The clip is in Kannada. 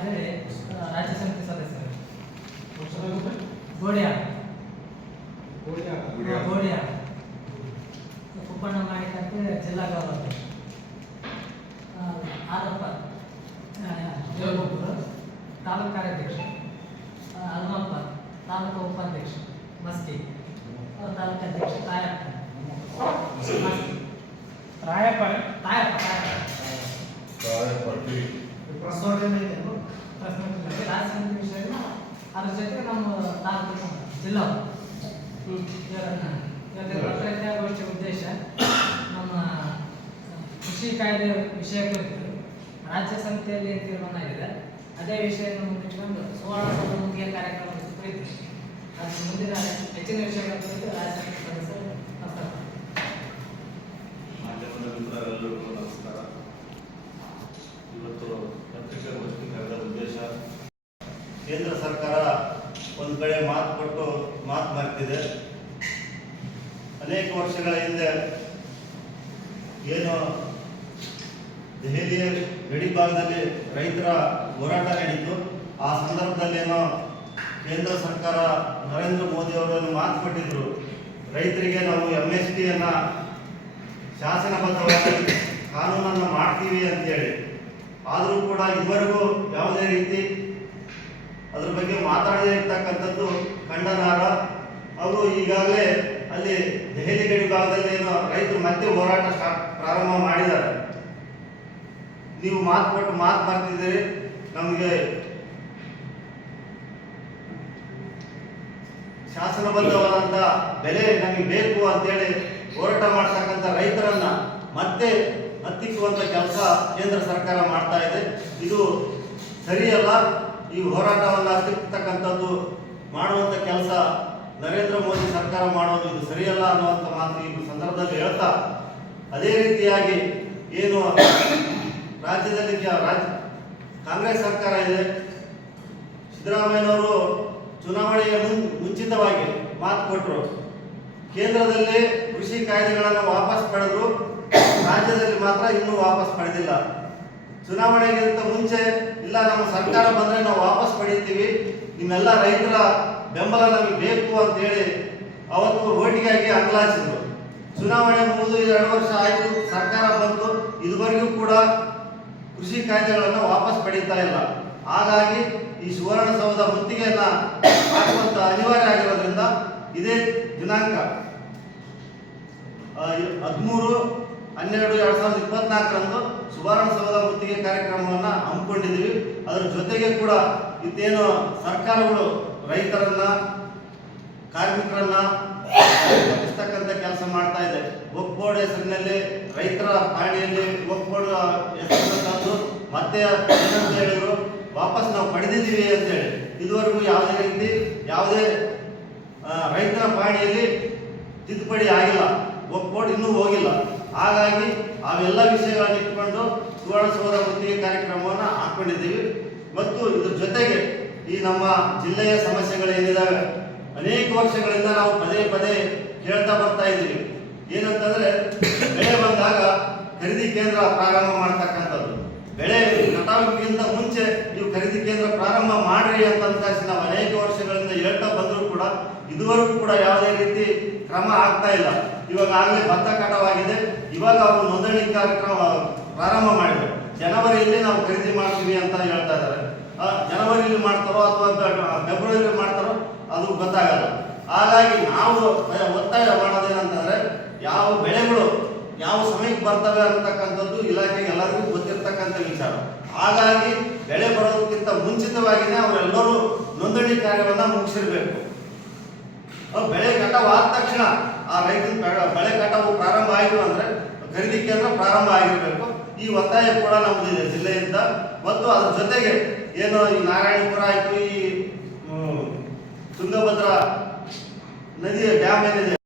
ಅಂತೇಳಿ ರಾಜ್ಯ ಸಮಿತಿ ಸದಸ್ಯರು. ಗೋಡಿಯಾ ಕುಪ್ಪಣ್ಣ ಮಾಣಿಕ್ ಅಂತೇಳಿ ಜಿಲ್ಲಾ ಗೌರವಾಧ್ಯಕ್ಷ. ಆದಪ್ಪ ತಾಲೂಕು ಕಾರ್ಯಾಧ್ಯಕ್ಷ. ಹನುಮಪ್ಪ ತಾಲೂಕು ಉಪಾಧ್ಯಕ್ಷ ಮಸ್ಕಿ. ತಾಲೂಕು ಅಧ್ಯಕ್ಷ ರಾಯಪ್ಪ ರಾಜ್ಯ ಸಮಿತಿ ವಿಷಯ. ಅದ್ರ ಜೊತೆಗೆ ನಮ್ಮ ತಾಲೂಕು ಜಿಲ್ಲಾ ಪತ್ರಿಕಾಗೋಷ್ಠಿ ಉದ್ದೇಶ ನಮ್ಮ ಕೃಷಿ ಕಾಯ್ದೆ ವಿಷಯ ಕುರಿತು ರಾಜ್ಯ ಸಮಿತಿಯಲ್ಲಿ ತೀರ್ಮಾನ ಆಗಿದೆ. ಅದೇ ವಿಷಯವನ್ನು ಮುಂದಿಟ್ಟುಕೊಂಡು ಸುವರ್ಣ ಮುಂದಿಗೆ ಕಾರ್ಯಕ್ರಮ ಕುರಿತು ಮುಂದಿನ ಹೆಚ್ಚಿನ ವಿಷಯಗಳ ಕುರಿತು ರಾಜ್ಯ ಸಮಿತಿ ಸದಸ್ಯರು ಮಾಧ್ಯಮದ ಮಿತ್ರರೆಲ್ಲರಿಗೂ ನಮಸ್ಕಾರ. ಇವತ್ತು ಪತ್ರಿಕಾಗೋಷ್ಠಿ ಕರೆದ ಉದ್ದೇಶ, ಕೇಂದ್ರ ಸರ್ಕಾರ ಒಂದು ಕಡೆ ಮಾತು ಕೊಟ್ಟು ಮಾತು ಮರೆತಿದೆ. ಅನೇಕ ವರ್ಷಗಳ ಹಿಂದೆ ಏನು ದೆಹಲಿಯ ಗಡಿ ಭಾಗದಲ್ಲಿ ರೈತರ ಹೋರಾಟ ನಡೀತು. ಆ ಸಂದರ್ಭದಲ್ಲೇನೋ ಕೇಂದ್ರ ಸರ್ಕಾರ ನರೇಂದ್ರ ಮೋದಿ ಅವರನ್ನು ಮಾತು ಕೊಟ್ಟಿದ್ರು, ರೈತರಿಗೆ ನಾವು MSPಯನ್ನು ಶಾಸನಬದ್ಧವಾಗಿ ಕಾನೂನನ್ನು ಮಾಡ್ತೀವಿ ಅಂತೇಳಿ. ಆದರೂ ಕೂಡ ಇದುವರೆಗೂ ಯಾವುದೇ ರೀತಿ ಅದ್ರ ಬಗ್ಗೆ ಮಾತಾಡದೇ ಇರ್ತಕ್ಕಂಥದ್ದು ಖಂಡನಾರ್ಹ. ಅವರು ಈಗಾಗಲೇ ಅಲ್ಲಿ ದೆಹಲಿ ಗಡಿ ಭಾಗದಲ್ಲಿ ಏನೋ ರೈತರು ಮತ್ತೆ ಹೋರಾಟ ಪ್ರಾರಂಭ ಮಾಡಿದ್ದಾರೆ. ನೀವು ಮಾತು ಕೊಟ್ಟು ಮಾತು ಬರ್ತಿದ್ದೀರಿ, ನಮಗೆ ಶಾಸನಬದ್ಧವಾದಂಥ ಬೆಲೆ ನಮಗೆ ಬೇಕು ಅಂತೇಳಿ ಹೋರಾಟ ಮಾಡ್ತಕ್ಕಂಥ ರೈತರನ್ನ ಮತ್ತೆ ಹತ್ತಿಕ್ಕುವಂಥ ಕೆಲಸ ಕೇಂದ್ರ ಸರ್ಕಾರ ಮಾಡ್ತಾ ಇದೆ. ಇದು ಸರಿಯಲ್ಲ. ಈ ಹೋರಾಟವನ್ನು ಹತ್ತಿಕ್ಕತಕ್ಕಂಥದ್ದು ಮಾಡುವಂಥ ಕೆಲಸ ನರೇಂದ್ರ ಮೋದಿ ಸರ್ಕಾರ ಮಾಡೋದು ಇದು ಸರಿಯಲ್ಲ ಅನ್ನುವಂಥ ಮಾತು ಈ ಸಂದರ್ಭದಲ್ಲಿ ಹೇಳ್ತಾ, ಅದೇ ರೀತಿಯಾಗಿ ಏನು ರಾಜ್ಯದಲ್ಲಿ ಕಾಂಗ್ರೆಸ್ ಸರ್ಕಾರ ಇದೆ, ಸಿದ್ದರಾಮಯ್ಯನವರು ಚುನಾವಣೆಯ ಮುಂಚಿತವಾಗಿ ಮಾತು ಕೊಟ್ಟರು, ಕೇಂದ್ರದಲ್ಲಿ ಕೃಷಿ ಕಾಯ್ದೆಗಳನ್ನು ವಾಪಸ್ ಪಡೆದ್ರು, ರಾಜ್ಯದಲ್ಲಿ ಮಾತ್ರ ಇನ್ನೂ ವಾಪಸ್ ಪಡೆದಿಲ್ಲ. ಚುನಾವಣೆಗಿಂತ ಮುಂಚೆ ಇಲ್ಲ ನಮ್ಮ ಸರ್ಕಾರ ಬಂದರೆ ನಾವು ವಾಪಸ್ ಪಡೀತೀವಿ, ನಿಮ್ಮೆಲ್ಲ ರೈತರ ಬೆಂಬಲ ನಮಗೆ ಬೇಕು ಅಂತೇಳಿ ಅವತ್ತು ಓಟಿಗಾಗಿ ಅಂಗಲಾಚಿದ್ರು. ಚುನಾವಣೆ ಮುಗಿದು 2 ವರ್ಷ ಆಯಿತು, ಸರ್ಕಾರ ಬಂತು, ಇದುವರೆಗೂ ಕೂಡ ಕೃಷಿ ಕಾಯ್ದೆಗಳನ್ನು ವಾಪಸ್ ಪಡೀತಾ ಇಲ್ಲ. ಹಾಗಾಗಿ ಈ ಸುವರ್ಣಸೌಧ ಮುತ್ತಿಗೆಯನ್ನು ಹಾಕುವಂಥ ಅನಿವಾರ್ಯ ಆಗಿರೋದ್ರಿಂದ ಇದೇ ದಿನಾಂಕ 13/12/2024ರಂದು ಸುವರ್ಣಸೌಧ ಮುತ್ತಿಗೆ ಕಾರ್ಯಕ್ರಮವನ್ನು ಹಮ್ಮಿಕೊಂಡಿದ್ದೀವಿ. ಅದರ ಜೊತೆಗೆ ಕೂಡ ಇದೇನು ಸರ್ಕಾರಗಳು ರೈತರನ್ನ ಕಾರ್ಮಿಕರನ್ನ ರಕ್ಷಿಸ್ತಕ್ಕಂಥ ಕೆಲಸ ಮಾಡ್ತಾ ಇದೆ. ವಕ್ಫ್ ಬೋರ್ಡ್ ಹೆಸರಿನಲ್ಲಿ ರೈತರ ಪಾಣಿಯಲ್ಲಿ ವಕ್ಫ್ ಬೋರ್ಡ್ ಹೆಸರನ್ನು ತಂದು ಮತ್ತೆ ಏನಂತ ಹೇಳಿದ್ರು, ವಾಪಸ್ ನಾವು ಪಡೆದಿದ್ದೀವಿ ಅಂತೇಳಿ. ಇದುವರೆಗೂ ಯಾವುದೇ ರೀತಿ ಯಾವುದೇ ರೈತರ ಪಾಣಿಯಲ್ಲಿ ತಿದ್ದುಪಡಿ ಆಗಿಲ್ಲ, ವಕ್ಫ್ ಬೋರ್ಡ್ ಇನ್ನೂ ಹೋಗಿಲ್ಲ. ಹಾಗಾಗಿ ಅವೆಲ್ಲ ವಿಷಯಗಳನ್ನು ಇಟ್ಕೊಂಡು ಸುವರ್ಣಸೌಧ ಮುತ್ತಿಗೆ ಕಾರ್ಯಕ್ರಮವನ್ನು ಹಾಕೊಂಡಿದ್ದೀವಿ. ಮತ್ತು ಇದ್ರ ಜೊತೆಗೆ ಈ ನಮ್ಮ ಜಿಲ್ಲೆಯ ಸಮಸ್ಯೆಗಳೇನಿದ್ದಾವೆ ಅನೇಕ ವರ್ಷಗಳಿಂದ ನಾವು ಪದೇ ಪದೇ ಕೇಳ್ತಾ ಬರ್ತಾ ಇದ್ದೀವಿ. ಏನಂತಂದ್ರೆ, ಬೆಳೆ ಬಂದಾಗ ಖರೀದಿ ಕೇಂದ್ರ ಪ್ರಾರಂಭ ಮಾಡ್ತಕ್ಕಂಥದ್ದು, ಬೆಳೆ ಕಟಾವಿಗಿಂತ ಮುಂಚೆ ನೀವು ಖರೀದಿ ಕೇಂದ್ರ ಪ್ರಾರಂಭ ಮಾಡ್ರಿ ಅಂತ ನಾವು ಅನೇಕ ವರ್ಷಗಳಿಂದ ಹೇಳ್ತಾ ಬಂದರೂ ಕೂಡ ಇದುವರೆಗೂ ಕೂಡ ಯಾವುದೇ ರೀತಿ ಕ್ರಮ ಆಗ್ತಾ ಇಲ್ಲ. ಇವಾಗ ಆಗಲೇ ಭತ್ತ ಕಟಾವಾಗಿದೆ, ಇವಾಗ ಅವರು ನೋಂದಣಿ ಕಾರ್ಯಕ್ರಮ ಪ್ರಾರಂಭ ಮಾಡಿದ್ರು. ಜನವರಿಯಲ್ಲಿ ನಾವು ಖರೀದಿ ಮಾಡ್ತೀವಿ ಅಂತ ಹೇಳ್ತಾ ಇದ್ದಾರೆ. ಜನವರಿಯಲ್ಲಿ ಮಾಡ್ತಾರೋ ಅಥವಾ ಫೆಬ್ರವರಿಯಲ್ಲಿ ಮಾಡ್ತಾರೋ ಅದು ಗೊತ್ತಾಗಲ್ಲ. ಹಾಗಾಗಿ ನಾವು ಒತ್ತಾಯ ಮಾಡೋದೇನಂತಂದ್ರೆ, ಯಾವ ಬೆಳೆಗಳು ಯಾವ ಸಮಯಕ್ಕೆ ಬರ್ತವೆ ಅಂತಕ್ಕಂಥದ್ದು ಇಲಾಖೆಗೆ ಎಲ್ಲರಿಗೂ ಗೊತ್ತಿರ್ತಕ್ಕಂಥ ವಿಚಾರ. ಹಾಗಾಗಿ ಬೆಳೆ ಬರೋದಕ್ಕಿಂತ ಮುಂಚಿತವಾಗಿಯೇ ಅವರೆಲ್ಲರೂ ನೋಂದಣಿ ಕಾರ್ಯವನ್ನು ಮುಗಿಸಿರ್ಬೇಕು. ಬೆಳೆ ಕಟಾವಾದ ತಕ್ಷಣ ಆ ರೈತನ ಬೆಳೆ ಕಟಾವು ಪ್ರಾರಂಭ ಆಯಿತು ಅಂದರೆ ಖರೀದಿ ಕೇಂದ್ರ ಪ್ರಾರಂಭ ಆಗಿರಬೇಕು. ಈ ಒತ್ತಾಯ ಕೂಡ ನಮ್ಮದಿದೆ ಜಿಲ್ಲೆಯಿಂದ. ಮತ್ತು ಅದ್ರ ಜೊತೆಗೆ ಏನು ಈ ನಾರಾಯಣಪುರ ಆಯಿತು, ಈ ತುಂಗಭದ್ರಾ ನದಿಯ ಡ್ಯಾಮ್ ಏನಿದೆ